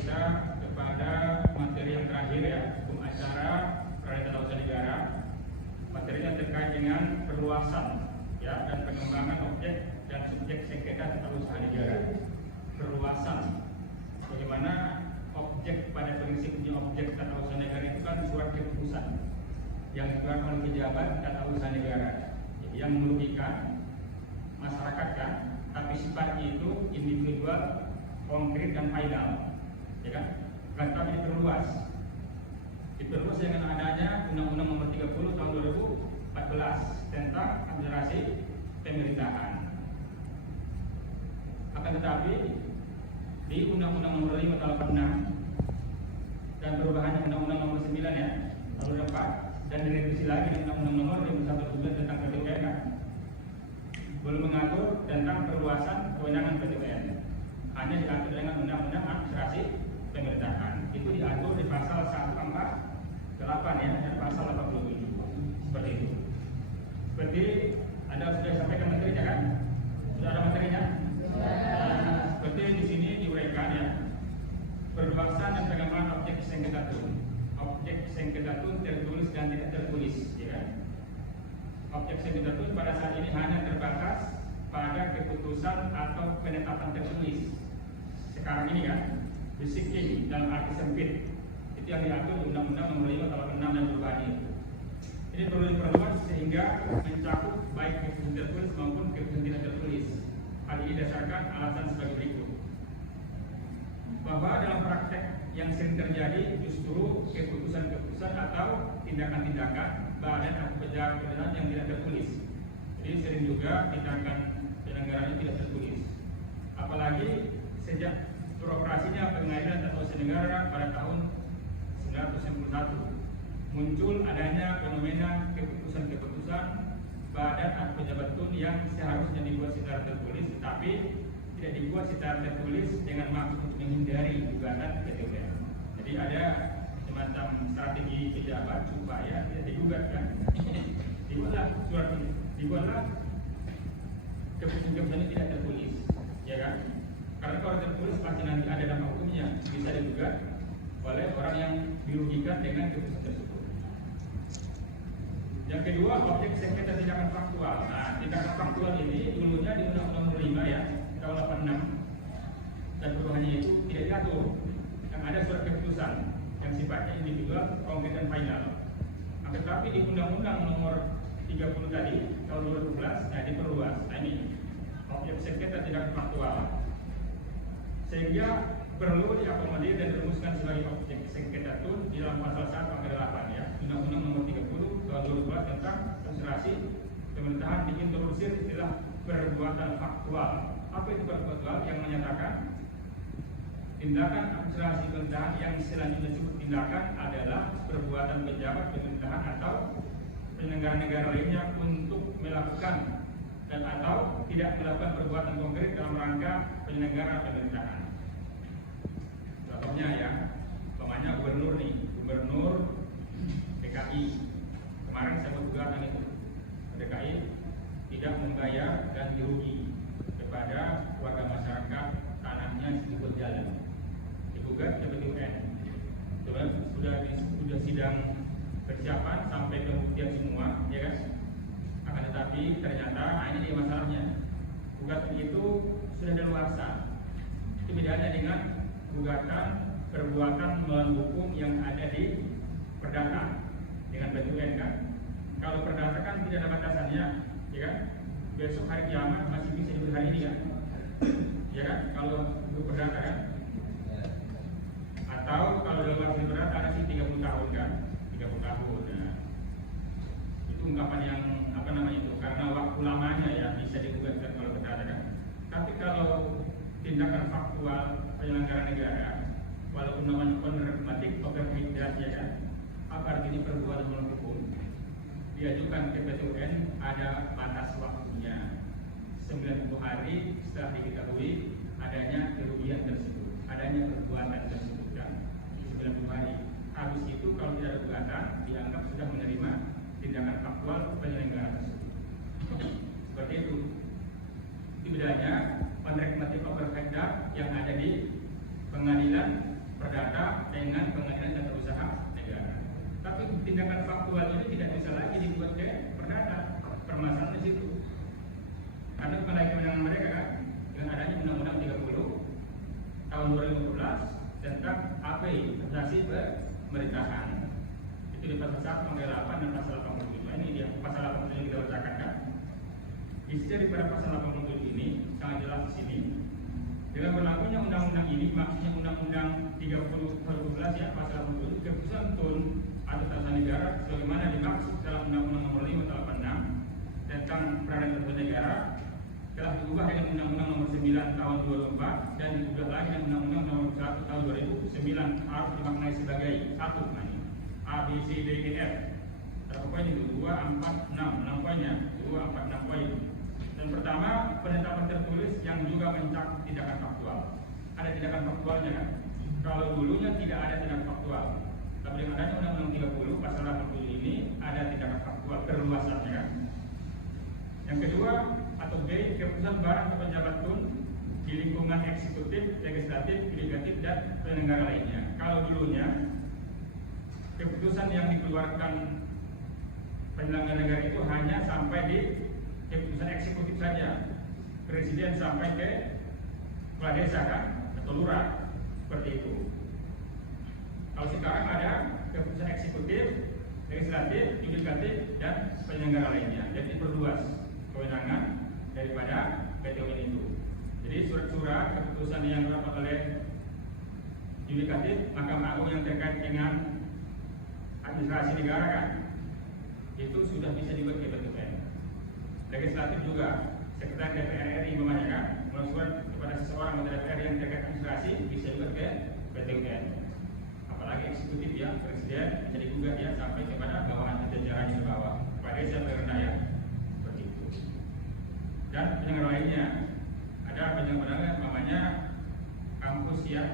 kita kepada materi yang terakhir ya, hukum acara terkait tata usaha negara. Materinya terkait dengan perluasan ya dan pengembangan objek dan subjek sengketa tata usaha negara. Perluasan, bagaimana objek pada prinsipnya objek tata usaha negara itu kan surat keputusan yang dikeluarkan oleh pejabat tata usaha negara, jadi yang merugikan masyarakat kan, tapi sifatnya itu individual, konkret dan final, ya kan? Tapi diperluas dengan adanya Undang-Undang Nomor 30 Tahun 2014 tentang administrasi pemerintahan. Akan tetapi di Undang-Undang Nomor 5 Tahun 86 dan perubahannya Undang-Undang Nomor 9 ya Tahun 2004 dan direvisi lagi dengan Undang-Undang Nomor 51 tentang PTUN kan, belum mengatur tentang perluasan kewenangan PTUN, hanya diatur dengan Undang-Undang Administrasi Pemerintahan. Itu diatur di pasal 148 ya dan pasal 87 seperti itu. Seperti Anda sudah sampaikan materinya kan? Sudah ada materinya? Seperti di sini diuraikan ya, perluasan dan pengembangan objek sengketa tun. Objek sengketa tun tertulis dan tidak tertulis, ya kan? Objek sengketa tun pada saat ini hanya terbatas pada keputusan atau penetapan tertulis. Sekarang ini kan, basic ini dalam arti sempit itu yang diatur di Undang-Undang Nomor 5 Tahun 6 dan perubahan itu. Ini perlu diperluas sehingga mencakup baik keputusan tertulis maupun keputusan tidak tertulis. Hal ini didasarkan alasan sebagai berikut. Bahwa dalam praktek yang sering terjadi justru keputusan-keputusan atau tindakan-tindakan badan atau pejabat pemerintahan yang tidak tertulis. Jadi sering juga tindakan penyelenggaraan tidak tertulis. Apalagi sejak beroperasinya Pengadilan Tata Usaha Negara pada tahun 1991 muncul adanya fenomena keputusan-keputusan badan atau pejabat tun yang seharusnya dibuat secara tertulis tetapi tidak dibuat secara tertulis dengan maksud untuk menghindari gugatan PTUN. Jadi ada semacam strategi pejabat supaya tidak digugat kan. Dibuatlah surat ini, dibuatlah keputusan-keputusan ini tidak tertulis, ya kan? Karena kalau tertulis pasti nanti ada dampak hukumnya, bisa digugat oleh orang yang dirugikan dengan keputusan tersebut. Yang kedua, objek sengketa tindakan faktual. Nah, tindakan faktual ini dulunya di Undang-Undang Nomor 5 ya Tahun 86 dan perubahannya itu tidak diatur. Yang ada surat keputusan yang sifatnya individual, konkret dan final. Nah, tetapi di Undang-Undang Nomor 30 tadi Tahun 2012, nah diperluas. Nah ini objek sengketa tindakan faktual, sehingga perlu diakomodir dan dirumuskan sebagai objek sengketa tun di dalam pasal 1 angka 8 ya Undang-Undang Nomor 30 Tahun 2012 tentang administrasi pemerintahan diintroduksi istilah perbuatan faktual. Apa itu perbuatan faktual? Yang menyatakan tindakan administrasi pemerintahan yang selanjutnya disebut tindakan adalah perbuatan pejabat pemerintahan atau penyelenggara negara lainnya untuk melakukan dan atau tidak melakukan perbuatan konkret dalam rangka penyelenggara pemerintahan. Contohnya ya, umpamanya gubernur DKI kemarin saya gugatan itu DKI tidak membayar ganti rugi kepada warga masyarakat tanahnya dibuat jalan, digugat ke PTUN. Sudah sidang persiapan sampai pembuktian semua, ya kan? Akan tetapi ternyata ini dia masalahnya, gugatan itu sudah daluarsa. Itu bedanya dengan gugatan perbuatan melawan hukum yang ada di perdata dengan PTUN kan. Kalau perdata kan tidak ada batasannya, ya kan? Besok hari kiamat masih bisa diberi hari ini kan, ya kan? Kalau untuk perdata kan, atau kalau dalam arti perdata ada sih 30 tahun kan, 30 tahun. Nah, itu ungkapan yang apa namanya itu karena waktu lamanya ya bisa digugatkan kalau perdata kan. Tapi kalau tindakan faktual penyelenggara negara, walaupun namanya konservatif, opermidas ya kan, apa artinya perbuatan melawan hukum? Diajukan ke PTUN ada batas waktunya 90 hari setelah diketahui adanya kerugian tersebut, adanya perbuatan tersebut kan 90 hari. Habis itu kalau tidak ada gugatan dianggap sudah menerima tindakan faktual penyelenggara tersebut. Seperti itu. Itu bedanya penrekmatif overhead yang ada di pengadilan perdata dengan pengadilan tata usaha negara. Tapi tindakan faktual ini tidak bisa lagi dibuat ke perdata. Permasalahan di situ. Karena kewenangan mereka kan dengan adanya Undang-Undang 30 tahun 2012 tentang API, Administrasi Pemerintahan. Itu di pasal 1 angka 8 dan pasal 87. Ini dia pasal 87 yang kita bacakan kan. Isi daripada pasal 87 ini sangat jelas di sini. Dengan berlakunya undang-undang ini, maksudnya Undang-Undang 30 tahun 2012 ya, pasal 87, keputusan tun atau tata negara sebagaimana dimaksud dalam Undang-Undang Nomor 5 tahun 86 tentang peranan tata negara telah diubah dengan Undang-Undang Nomor 9 tahun 2004 dan diubah lagi dengan Undang-Undang Nomor 1 tahun 2009. Harus dimaknai sebagai satu A, B, C, D, E, F. Berapa poin itu? 2, 4, 6. 6 poinnya. 2, 4, 6 poin. Dan pertama, penetapan tertulis yang juga mencakup tindakan faktual. Ada tindakan faktualnya kan? Kalau dulunya tidak ada tindakan faktual. Tapi dengan adanya Undang-Undang 30 pasal 87 ini ada tindakan faktual perluasannya kan? Yang kedua atau B, keputusan barang atau pejabat tun di lingkungan eksekutif, legislatif, yudikatif dan penyelenggara lainnya. Kalau dulunya keputusan yang dikeluarkan penyelenggara negara itu hanya sampai di keputusan eksekutif saja, presiden sampai ke kepala desa kan, atau lurah, seperti itu. Kalau sekarang ada keputusan eksekutif, legislatif, yudikatif dan penyelenggara lainnya. Jadi diperluas kewenangan daripada PTU itu. Jadi surat-surat keputusan yang didapat oleh yudikatif, Mahkamah Agung yang terkait dengan administrasi negara kan, itu sudah bisa dibuat ke BTUN. Legislatif juga, Sekretariat DPR RI memastikan melalui surat kepada seseorang anggota DPR yang terkait administrasi bisa juga ke BTUN. Apalagi eksekutif ya, presiden bisa digugat ya sampai kepada bawahan jajarannya di bawah. Pada desa rendah ya, seperti itu. Dan penyelenggara lainnya, ada penyelenggara namanya kampus ya,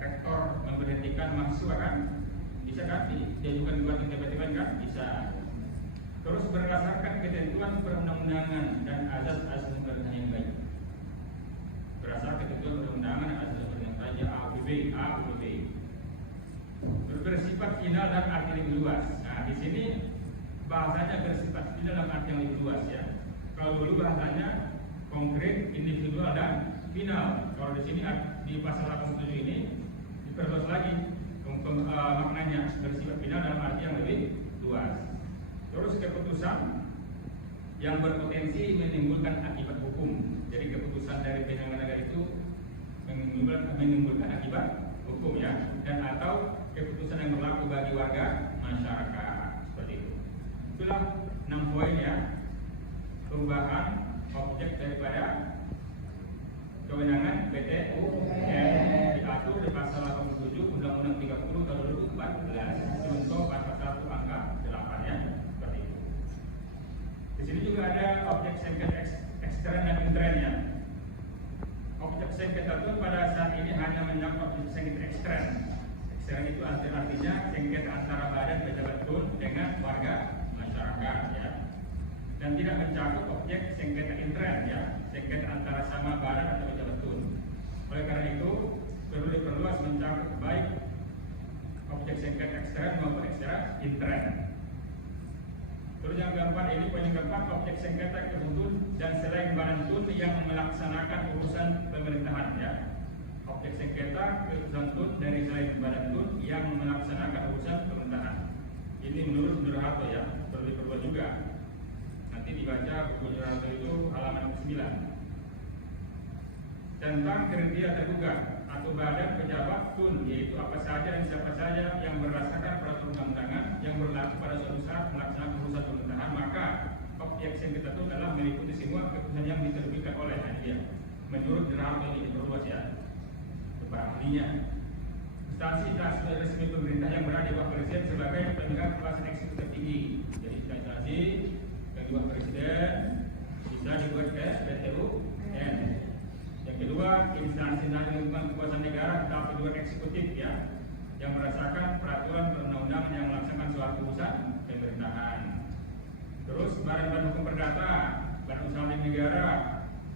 rektor memberhentikan mahasiswa kan, bisa kan diajukan buat tiba-tiba kan, bisa. Terus berdasarkan ketentuan perundang-undangan dan azas-azas pemerintahan yang baik. Berdasarkan ketentuan perundang-undangan dan azas pemerintahan yang AUB. Bersifat final dan arti lebih luas. Nah, di sini bahasanya bersifat final dan arti yang lebih luas ya. Kalau dulu bahasanya konkret, individual dan final. Kalau di sini di pasal 87 ini diperluas lagi maknanya bersifat final dalam arti yang lebih luas. Terus keputusan yang berpotensi menimbulkan akibat hukum. Jadi keputusan dari penyelenggara negara itu menimbulkan akibat hukum ya, dan atau keputusan yang berlaku bagi warga masyarakat, seperti itu. Itulah 6 poin ya, perubahan objek daripada kewenangan PTUN diatur di pasal 87 Undang-Undang 30 tahun 2014 contoh pasal 1 angka 8 ya. Di sini juga ada objek sengketa ekstern dan intern ya. Objek sengketa itu pada saat ini hanya menyangkut objek sengketa ekstern. Ekstern itu artinya sengketa antara badan pejabat tun dengan warga masyarakat ya. Dan tidak mencakup objek sengketa intern ya, sengketa antara sama badan atau pejabat tun. Oleh karena itu perlu diperluas mencakup baik objek sengketa ekstern maupun ekstern intern. Terus yang keempat ini, poin yang keempat, objek sengketa kebutuhan dan selain badan tun yang melaksanakan urusan pemerintahan ya. Objek sengketa keputusan tun dari selain badan tun yang melaksanakan urusan pemerintahan. Ini menurut Nurharto ya, perlu diperluas juga. Nanti dibaca buku Nurharto itu halaman 9. Tentang kriteria tergugat atau badan pejabat tun, yaitu apa saja dan siapa saja yang berdasarkan peraturan undang-undangan yang berlaku pada suatu saat melaksanakan urusan pemerintahan, maka objek sengketa tun adalah meliputi semua keputusan yang diterbitkan oleh dia. Menurut Nurharto ini diperluas ya, ahlinya. Instansi resmi pemerintah yang berada di bawah presiden sebagai pemegang kekuasaan eksekutif tertinggi. Jadi instansi yang di bawah presiden bisa dibuat ke PTUN. Yang kedua, instansi yang kekuasaan negara atau di luar eksekutif ya, yang berdasarkan peraturan perundang-undangan yang melaksanakan suatu urusan pemerintahan. Terus badan-badan hukum perdata, badan usaha negara,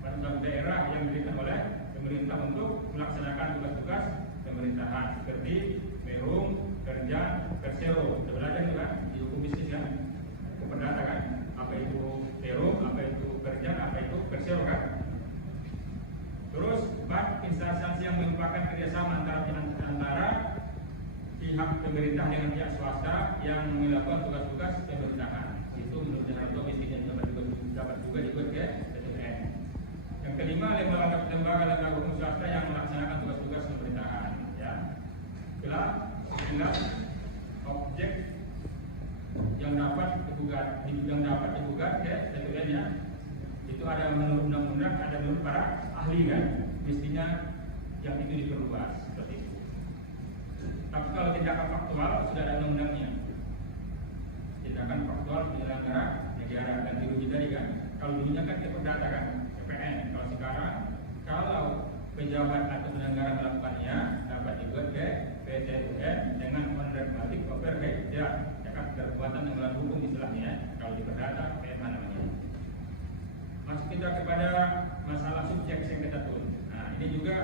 badan usaha daerah yang diberikan oleh pemerintah untuk melaksanakan tugas-tugas pemerintahan. seperti perum, kerja, persero. Kita belajar itu kan di hukum bisnis kan, hukum perdata kan, apa itu perum, apa itu kerja, apa itu persero kan. Terus instansi yang merupakan kerjasama antara pihak pemerintah dengan pihak swasta yang melakukan tugas-tugas pemerintahan. Itu menurut Jakarta bisnis dapat juga dibuat ke PTN. Yang kelima, lembaga hukum swasta yang melaksanakan tugas-tugas pemerintahan. Ya, objek yang dapat digugat ya PTN-nya itu ada menurut undang-undang, ada menurut para ahli kan, mestinya yang itu diperluas seperti itu. Tapi kalau tindakan faktual sudah ada undang-undangnya. Tindakan faktual penyelenggara negara dan dirujuk tadi kan. Kalau dulunya kan perdata kan, PPN. Kalau sekarang kalau pejabat atau penyelenggara melakukannya dapat dibuat ke PTUN dengan menermatik overhead ya, perbuatan yang melanggar hukum istilahnya. Kalau di perdata PMH namanya. Masuk kita kepada masalah subjek sengketa tun. Nah, ini juga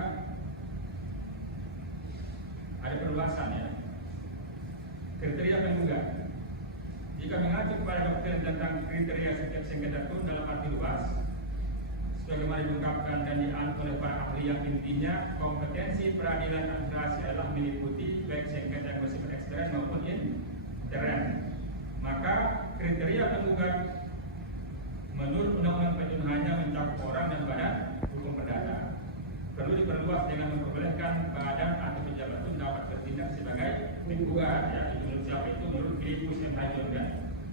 ada perluasan ya. Kriteria penggugat. Jika mengacu kepada doktrin tentang kriteria subjek sengketa tun dalam arti luas, sebagaimana diungkapkan dan dianut oleh para ahli yang intinya kompetensi peradilan administrasi adalah meliputi baik sengketa yang bersifat ekstern maupun intern. Maka kriteria penggugat menurut Undang-Undang PTUN hanya mencakup orang dan badan hukum perdata. Perlu diperluas dengan memperbolehkan badan atau pejabat itu dapat bertindak sebagai penggugat. Ya, itu menurut siapa? Itu menurut Filipus M. Jordan,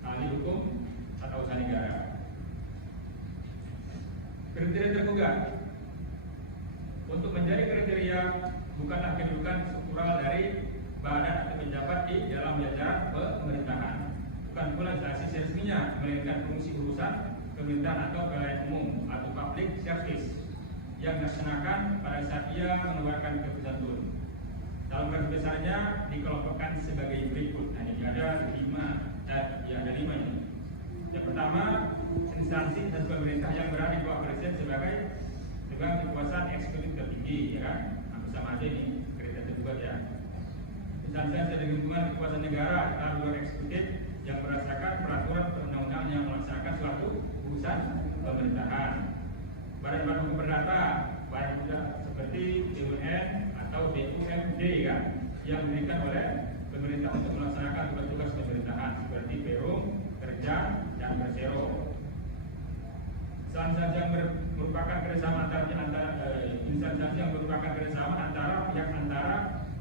ahli hukum tata usaha negara. Kriteria tergugat untuk menjadi kriteria bukanlah kedudukan struktural dari badan atau pejabat di dalam jajaran pemerintahan, bukan pula instansi resminya, melainkan fungsi urusan pemerintahan atau pelayanan umum atau public service yang dilaksanakan pada saat ia mengeluarkan keputusan tun. Dalam garis besarnya dikelompokkan sebagai berikut. Nah, ini ada lima ini. Yang pertama, instansi dan pemerintah yang berada di bawah presiden sebagai pegang kekuasaan eksekutif tertinggi, ya kan? Hampir sama aja ini kriteria tergugat ya. Instansi yang ada lingkungan kekuasaan negara dan luar eksekutif yang berdasarkan peraturan perundang-undangan yang melaksanakan suatu urusan pemerintahan. Badan-badan hukum perdata, baik seperti BUMN atau BUMD kan, yang diberikan oleh pemerintah untuk melaksanakan tugas-tugas pemerintahan seperti perum, kerja, dan persero. Instansi yang merupakan kerjasama instansi yang merupakan kerjasama antara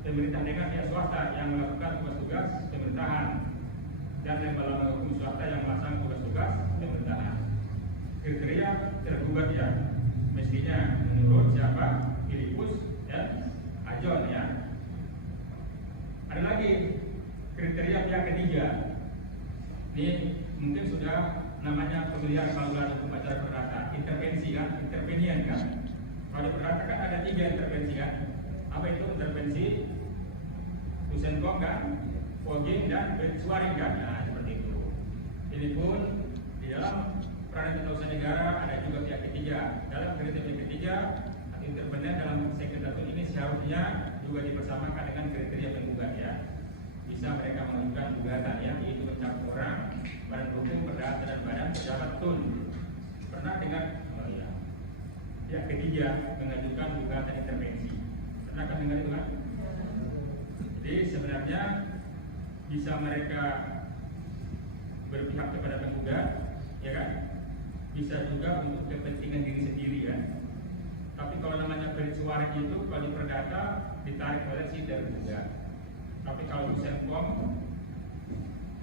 pemerintah dengan pihak swasta yang melakukan tugas-tugas pemerintahan dan lembaga hukum swasta yang melaksanakan tugas-tugas pemerintahan. Kriteria tergugat ya, mestinya menurut siapa? Filipus dan Ajon ya. Ada lagi kriteria pihak ketiga. Ini mungkin sudah namanya pemilihan panggilan hukum acara perdata, intervensi kan, intervenian kan. Kalau di perdata kan ada 3 intervensi kan. Apa itu intervensi? Tusenkom kan, fogging dan benchmarking kan. Nah, seperti itu. Ini pun di dalam peradilan tata usaha negara ada juga pihak ketiga. Dalam kriteria ketiga, intervenen dalam sengketa tun ini seharusnya juga dipersamakan dengan kriteria penggugat ya. Bisa mereka mengajukan gugatan ya, yaitu mencakup orang, badan hukum perdata dan badan pejabat tun. Pernah dengar? Oh ya. Pihak ketiga mengajukan gugatan intervensi. Pernah kan dengar itu kan? Jadi sebenarnya bisa mereka berpihak kepada penggugat, ya kan? Bisa juga untuk kepentingan diri sendiri kan. Tapi kalau namanya perit suara itu kalau di perdata ditarik oleh si tergugat. Tapi kalau Tusenkom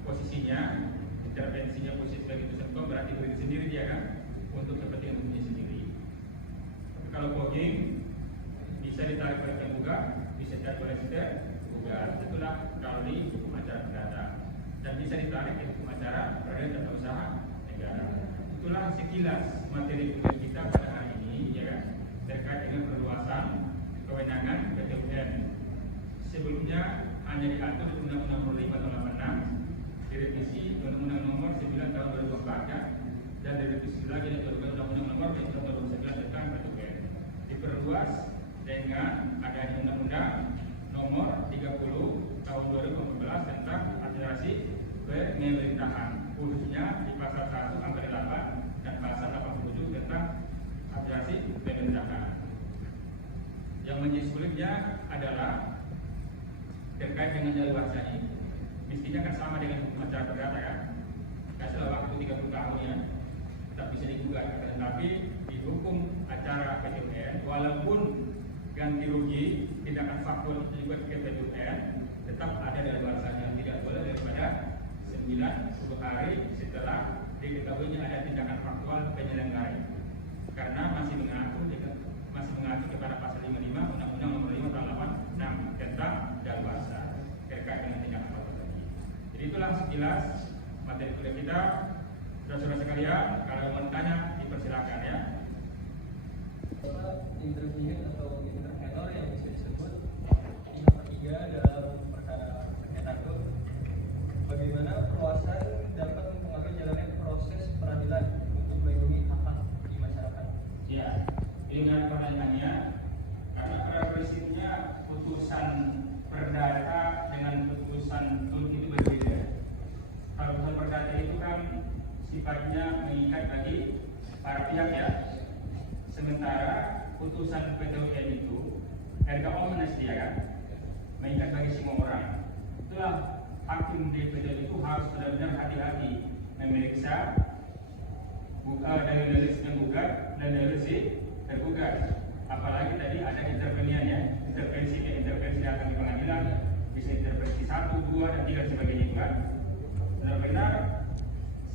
posisinya intervensinya posisi sebagai Tusenkom berarti berdiri sendiri dia kan untuk kepentingan dirinya sendiri. Tapi kalau fogging bisa ditarik oleh penggugat, bisa ditarik oleh si tergugat. Itulah kalau di hukum acara perdata dan bisa ditarik di hukum acara peradilan tata usaha negara. Itulah sekilas materi kuliah kita pada hari ini ya kan, terkait dengan perluasan kewenangan PTUN. Sebelumnya hanya diatur di Undang-Undang Nomor 5 Tahun 86, direvisi Undang-Undang Nomor 9 Tahun 2004 ya, dan direvisi lagi dengan Undang-Undang Nomor 9 Tahun 2009 tentang PTUN. Diperluas dengan adanya Undang-Undang nomor 30 tahun 2014 tentang administrasi pemerintahan, khususnya di pasal 1 angka 8 dan pasal 87 tentang administrasi pemerintahan. Yang menjadi sulitnya adalah terkait dengan daluarsa ini, mestinya kan sama dengan hukum acara perdata kan, setelah waktu 30 tahun ya, tetap bisa digugat. Tetapi di hukum acara PT-UN, walaupun ganti rugi tindakan faktual itu juga ke PT-UN, tetap ada daluarsanya, tidak boleh daripada 9-10 hari setelah diketahuinya ada tindakan faktual penyelenggara, karena masih mengacu kepada pasal 55 Undang-Undang Nomor 5 Tahun 86 tentang daluarsa terkait dengan tindakan faktual tadi. Jadi itulah sekilas materi kuliah kita. Saudara-saudara sekalian, kalau mau tanya dipersilakan ya. Interview atau intervenor yang bisa disebut pihak ketiga dalam perkara sengketa itu, bagaimana perluasan dapat mempengaruhi jalannya proses peradilan untuk melindungi hak-hak di masyarakat? Ya, dengan pertanyaannya, karena pada prinsipnya putusan perdata dengan putusan tuntut itu berbeda. Kalau putusan perdata itu kan sifatnya mengikat bagi para pihak ya. Sementara putusan PT-UN itu erga omnes dia kan, mengikat bagi semua orang. Itulah hakim di PT-UN itu harus benar-benar hati-hati memeriksa dari penggugat dan dari si tergugat. Apalagi tadi ada intervenian ya, intervensi datang di pengadilan, bisa intervensi 1, 2, dan 3 dan sebagainya itu kan. Benar-benar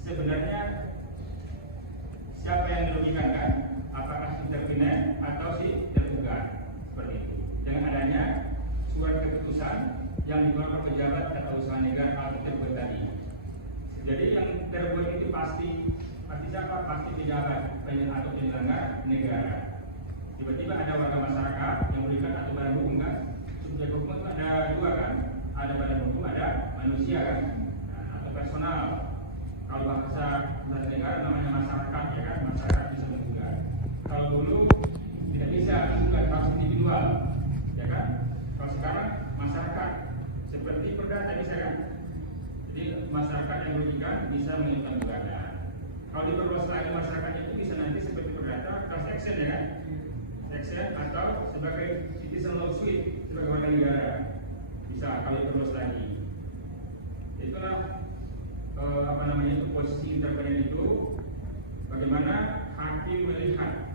sebenarnya siapa yang dirugikan kan? Apakah intervenen atau si tergugat, seperti itu. Dengan adanya surat keputusan yang dikeluarkan pejabat tata usaha negara atau tergugat tadi. Jadi yang tergugat itu pasti siapa? Pasti pejabat atau penyelenggara negara. Tiba-tiba ada warga masyarakat yang memberikan atau badan hukum kan? Subjek hukum itu ada 2 kan? Ada badan hukum, ada manusia kan? Nah, atau personal. Kalau bahasa negara namanya masyarakat ya kan? Masyarakat bisa menggugat. Kalau dulu tidak bisa juga harus individual, ya kan? Kalau sekarang masyarakat seperti perdata bisa kan? Jadi masyarakat yang merugikan bisa mengajukan gugatan. Kalau diperluas lagi masyarakat itu bisa nanti seperti perdata class action ya kan? Action atau sebagai citizen law suite sebagai warga negara bisa kalau diperluas lagi. Itulah itu posisi intervenen itu bagaimana hakim melihat.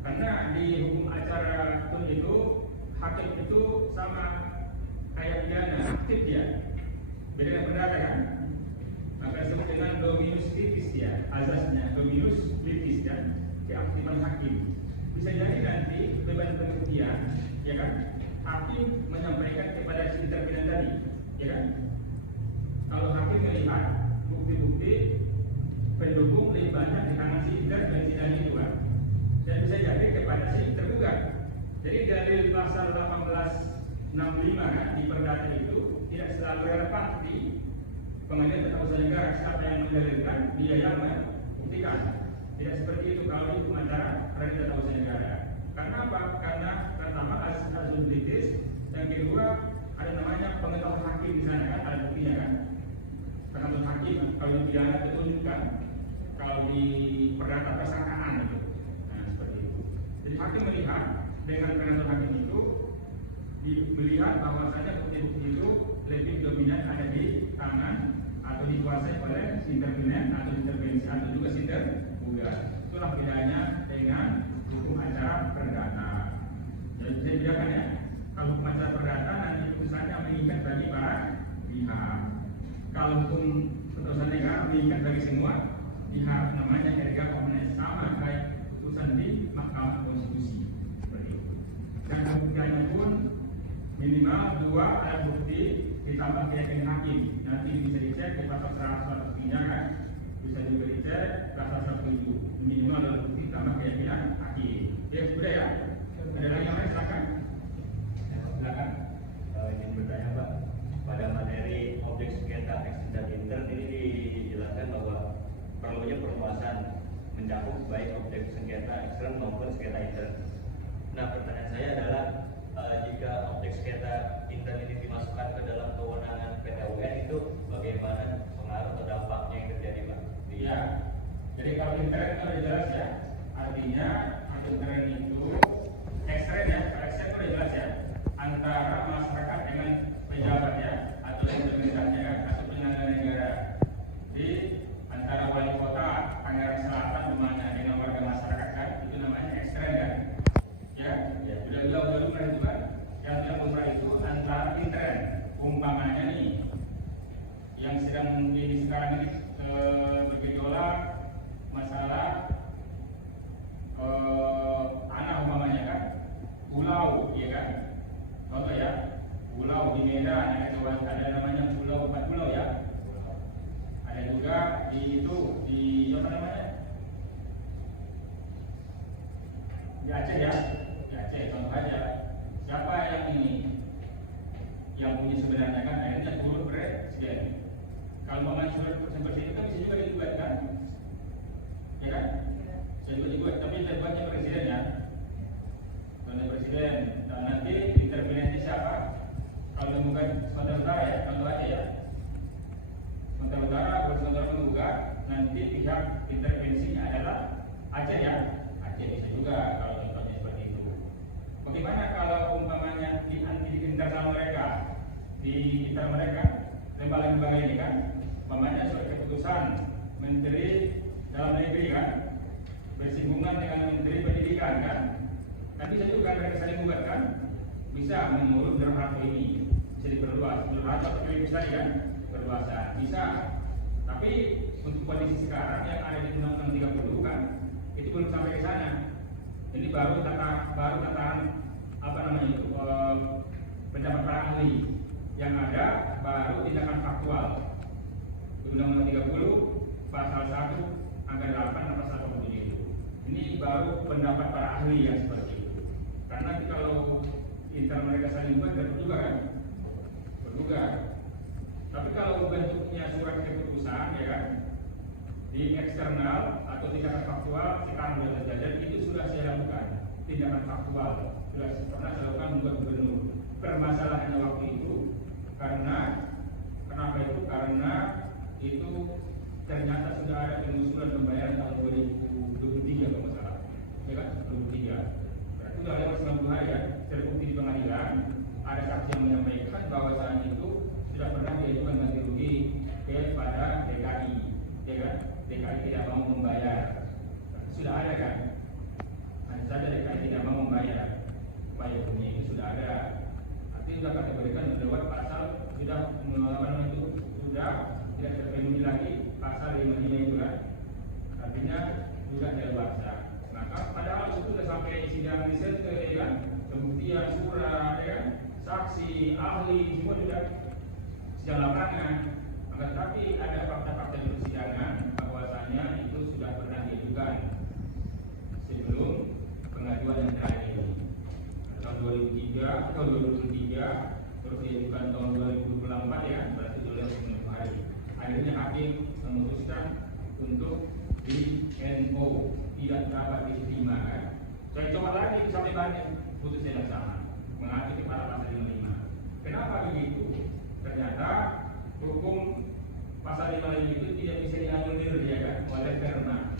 Karena di hukum acara itu hakim itu sama kayak pidana, aktif dia. Beda dengan perdata kan? Maka disebut dengan dominus litis dia, azasnya dominus litis dan keaktifan hakim. Bisa jadi nanti beban pembuktian, ya kan? Hakim menyampaikan kepada si intervenen tadi, ya kan? Kalau hakim melihat bukti-bukti pendukung lebih banyak di tangan si intervenen tadi itu kan? Dan bisa jadi kepada si tergugat. Jadi dari pasal 1865 kan, di perdata itu tidak selalu relevan di pengadilan tata usaha negara. Siapa yang mendalilkan, dia yang membuktikan. Tidak seperti itu kalau itu antara pengadilan tata usaha negara. Karena apa? Karena pertama azas litis, yang kedua ada namanya pengetahuan hakim di sana kan, ada buktinya kan. Pengetahuan hakim kalau di pidana ditunjukkan, kalau di perdata persangkaan itu. Jadi hakim melihat dengan pengetahuan hakim itu melihat bahwasanya bukti-bukti itu lebih dominan ada di tangan atau dikuasai oleh intervenen atau intervensi atau juga si tergugat. Itulah bedanya dengan hukum acara perdata. Jadi bisa dibedakan ya. Kalau hukum acara perdata nanti putusannya mengikat bagi para pihak. Kalau hukum putusan negara mengikat bagi semua pihak, namanya erga omnes, sama kayak putusan di Mahkamah Konstitusi. Dan pembuktiannya pun minimal 2 alat bukti ditambah keyakinan hakim. Nanti bisa dicek di pasal 103 kan, bisa juga dicek pasal 107. Minimal alat bukti ditambah keyakinan hakim. Ya sudah ya. Ada lagi yang lain silakan. Silakan. Ingin bertanya Pak, pada materi objek sengketa ekstern dan intern ini dijelaskan bahwa perlunya perluasan mencakup baik objek sengketa ekstern maupun sengketa intern. Nah, pertanyaan saya adalah jika objek sengketa intern ini dimasukkan ke dalam kewenangan PT UN itu bagaimana pengaruh atau dampaknya yang terjadi Pak? Iya. Jadi kalau intern kan udah jelas ya. Artinya intern itu ekstern ya. Kalau ekstern kan udah jelas ya. Antara masyarakat dengan pejabat ya, atau pemerintahnya kan, atau penyelenggara negara. Jadi antara wali kota Tangerang Selatan kemana dengan warga masyarakat kan, itu namanya ekstern kan. Ya, udah pernah itu kan. Yang tidak pernah itu antara intern. Umpamanya nih, yang sedang ini sekarang ini bergejolak masalah tanah umpamanya kan, pulau, ya kan. Contoh ya, pulau di Medan ada namanya pulau 4 pulau ya. Ada juga di itu di apa namanya? Di Aceh ya, di Aceh contoh aja. Siapa yang ini yang punya sebenarnya kan akhirnya turun presiden. Kalau umpamanya surat presiden itu kan bisa juga dibuat kan, ya kan? Bisa juga dibuat, tapi terbuatnya presiden ya. Presiden dan nanti intervensi siapa? Kalau bukan Sumatera Utara ya, contoh aja ya. Sumatera Utara, Sumatera menggugat, nanti pihak intervensinya adalah Aceh ya. Aceh bisa juga kalau contohnya seperti itu. Bagaimana kalau umpamanya di internal mereka, di internal mereka, lembaga-lembaga ini kan, umpamanya surat keputusan Menteri Dalam Negeri kan, bersinggungan dengan Menteri Pendidikan kan. Tapi bisa juga mereka saling gugat kan, bisa menurut dalam hal ini bisa diperluas, atau lebih besar kan, perluasan bisa. Tapi untuk kondisi sekarang yang ada di Undang-Undang 30 kan, itu belum sampai ke sana. Ini baru tataran apa namanya itu pendapat para ahli yang ada baru tindakan faktual. Undang-Undang 30 pasal 1 angka 8 dan pasal 27 itu. Ini baru pendapat para ahli yang seperti itu. Karena kalau intern mereka saling buat juga kan, berduga. Tapi kalau bentuknya surat keputusan ya kan, di eksternal atau tindakan faktual sekarang sudah terjadi, itu sudah saya lakukan tindakan faktual sudah pernah saya lakukan membuat gubernur. Permasalahannya waktu itu karena kenapa itu? Karena itu ternyata sudah ada pengusulan pembayaran tahun 2023 kalau salah, ya kan 2023. Sudah lewat 90 hari ya, terbukti di pengadilan, ada saksi yang menyampaikan bahwa saat itu sudah pernah diajukan ganti rugi kepada DKI, ya kan? DKI tidak mau membayar, sudah ada kan? Hanya saja DKI tidak mau membayar, upaya hukumnya itu sudah ada. Artinya sudah kategorikan lewat pasal sudah melakukan itu sudah tidak terpenuhi lagi pasal 55 itu kan? Artinya sudah dewasa. Maka padahal itu sudah sampai sidang riset ya kan, pembuktian surat ya kan, saksi, ahli semua sudah sidang lapangan. Maka tapi ada fakta-fakta di persidangan bahwasanya itu sudah pernah diajukan sebelum pengajuan yang terakhir ini. Tahun 2003 atau 2023 terus diajukan tahun 2024 ya, berarti sudah 90 hari. Akhirnya hakim memutuskan untuk di NO tidak dapat diterima kan. Saya coba lagi sampai banyak putusnya yang sama mengacu kepada pasal 55. Kenapa begitu? Ternyata hukum pasal 55 itu tidak bisa dianulir ya kan oleh Perma.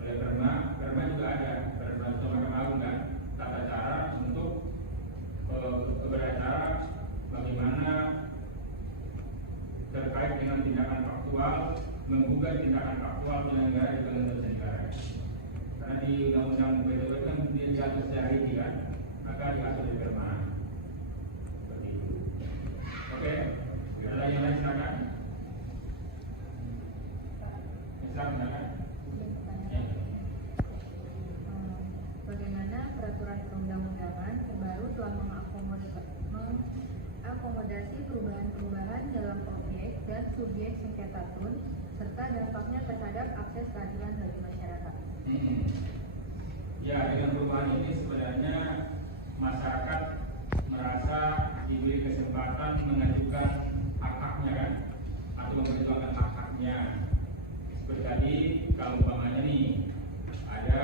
Oleh Perma juga ada Perma Mahkamah Agung kan tata cara untuk beracara bagaimana terkait dengan tindakan faktual, menggugat tindakan faktual penyelenggara di penyelenggara negara. Karena di Undang-Undang PTW kan dia diatur secara rinci kan, maka diatur di Perma. Seperti itu. Oke, ada yang lain silakan. Silakan. Ya. Bagaimana peraturan perundang-undangan baru telah mengakomodasi perubahan-perubahan dalam objek dan subjek sengketa tun serta dampaknya terhadap akses keadilan bagi masyarakat. Ya, dengan perubahan ini sebenarnya masyarakat merasa diberi kesempatan mengajukan hak-haknya kan, atau memperjuangkan hak-haknya. Seperti tadi, kalau umpamanya nih ada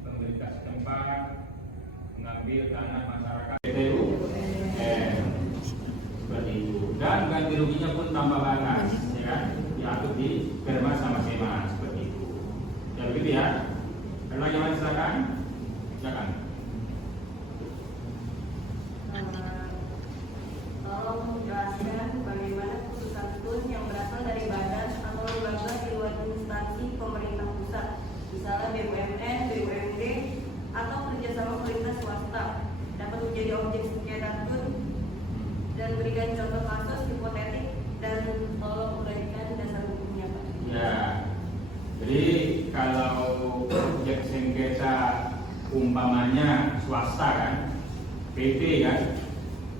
pemerintah setempat mengambil tanah masyarakat PTU, ganti ruginya pun tanpa batas, ya kan? Diatur di Perma sama SEMA seperti itu. Ya begitu ya. Ada lagi yang silakan. Silakan. Tolong menjelaskan bagaimana putusan TUN yang berasal dari badan atau lembaga di luar instansi pemerintah pusat, misalnya BUMN, BUMD, atau kerjasama pemerintah swasta, dapat menjadi objek sengketa TUN, dan berikan contoh kasus hipotetik dan tolong uraikan dasar hukumnya, Pak. Ya. Jadi kalau objek sengketa umpamanya swasta kan, PT kan.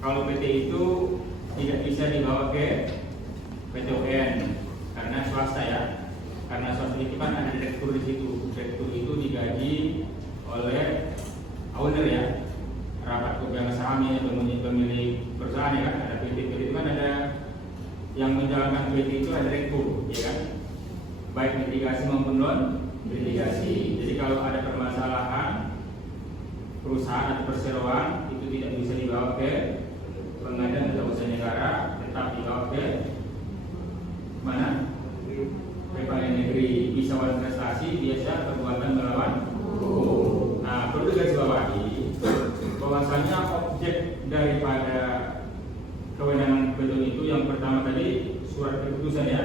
Kalau PT itu tidak bisa dibawa ke PT UN karena swasta ya. Karena swasta itu kan ada direktur di situ. Direktur itu digaji oleh owner ya. Rapat pemegang sahamnya, pemilik perusahaan ya kan. Ada PT itu kan ada yang menjalankan PT itu ada direktur ya kan. Baik litigasi maupun non litigasi. Jadi kalau ada permasalahan perusahaan atau perseroan itu tidak bisa dibawa ke pengadilan atau usaha negara, tetap dibawa ke mana? Ke pengadilan negeri. Bisa wan prestasi, biasa perbuatan melawan hukum. Nah, perlu digarisbawahi bahwasanya objek daripada kewenangan betul itu yang pertama tadi surat keputusan ya,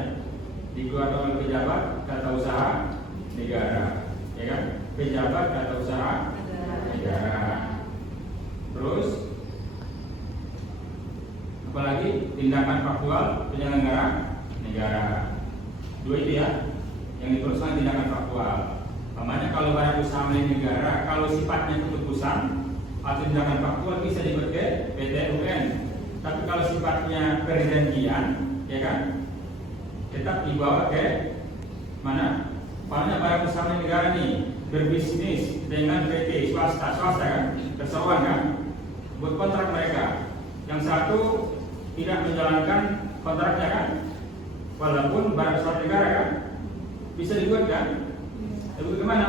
dikeluarkan oleh pejabat tata usaha negara, ya kan? Pejabat tata usaha negara. Terus apalagi tindakan faktual penyelenggara negara. Dua itu ya yang diteruskan tindakan faktual. Namanya kalau barang usaha milik negara, kalau sifatnya keputusan atau tindakan faktual bisa dibuat ke PT UN. Tapi kalau sifatnya perjanjian, ya kan, tetap dibawa ke mana? Makanya barang usaha milik negara nih berbisnis dengan PT swasta kan, perseroan kan, buat kontrak mereka. Yang satu tidak menjalankan kontraknya kan, walaupun barang usaha negara kan, bisa dibuat kan? Dibuat kemana?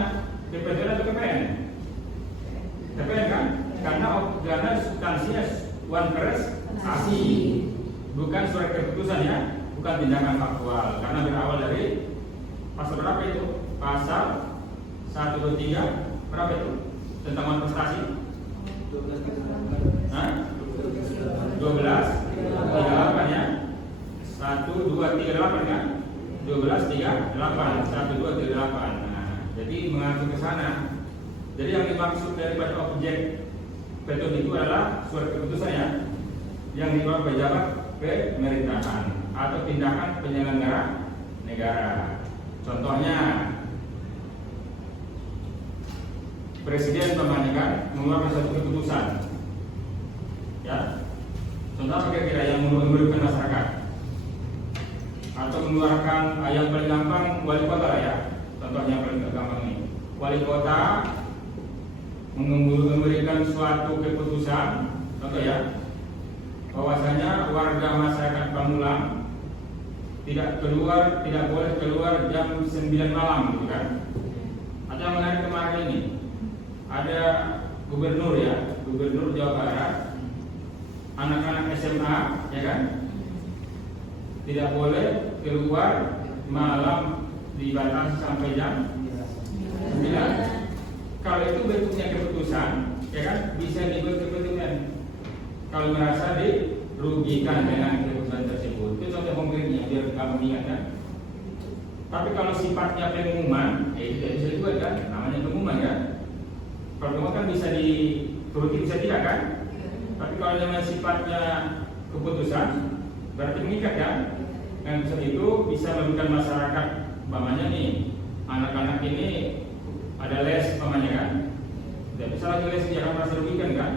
Ke PTN atau ke PN? Ke PN kan? Karena substansinya one prestasi, bukan surat keputusan ya, bukan tindakan faktual. Karena berawal dari pasal berapa itu? Pasal 123 berapa itu? Tentang one prestasi? 1238 ya. 1238 kan? 1238 1238. Nah, jadi mengacu ke sana. Jadi yang dimaksud daripada objek betul itu adalah surat keputusan ya, yang dibawa pejabat pemerintahan atau tindakan penyelenggara negara. Contohnya Presiden memandikan mengeluarkan satu keputusan, ya. Contoh apa kira-kira yang merugikan masyarakat? Atau mengeluarkan yang paling gampang wali kota ya. Contohnya yang paling gampang ini, wali kota memberikan suatu keputusan, contoh ya, bahwasanya warga masyarakat Pamulang tidak boleh keluar jam 9 malam, gitu kan? Atau yang menarik kemarin ini, ada gubernur ya, gubernur Jawa Barat, anak-anak SMA, ya kan, tidak boleh keluar malam, dibatasi sampai jam 9. Kalau itu bentuknya keputusan, ya kan, bisa dibuat keputusan. Kalau merasa dirugikan dengan keputusan tersebut, itu contoh konkretnya biar kamu ingat kan. Tapi kalau sifatnya pengumuman, ya tidak bisa dibuat kan, namanya pengumuman kan. Kalau pengumuman kan bisa dituruti, bisa tidak kan. Tapi kalau namanya sifatnya keputusan, berarti mengikat kan. Dan itu bisa merugikan masyarakat. Umpamanya nih, anak-anak ini ada les umpamanya kan, tidak bisa lagi les, dia akan merasa rugikan kan.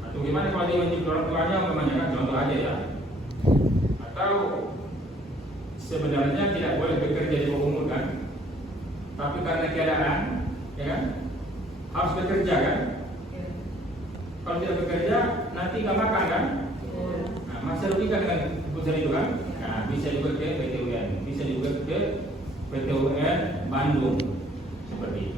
Atau gimana kalau dia menjadi orang tuanya umpamanya kan, contoh aja ya. Atau sebenarnya tidak boleh bekerja di bawah umur kan, tapi karena keadaan, ya kan, harus bekerja kan. Kalau tidak bekerja nanti nggak makan kan. Nah, masa rugikan dengan keputusan itu kan. Nah, bisa dibuat ke PT UN, bisa dibuat ke PT UN Bandung seperti itu.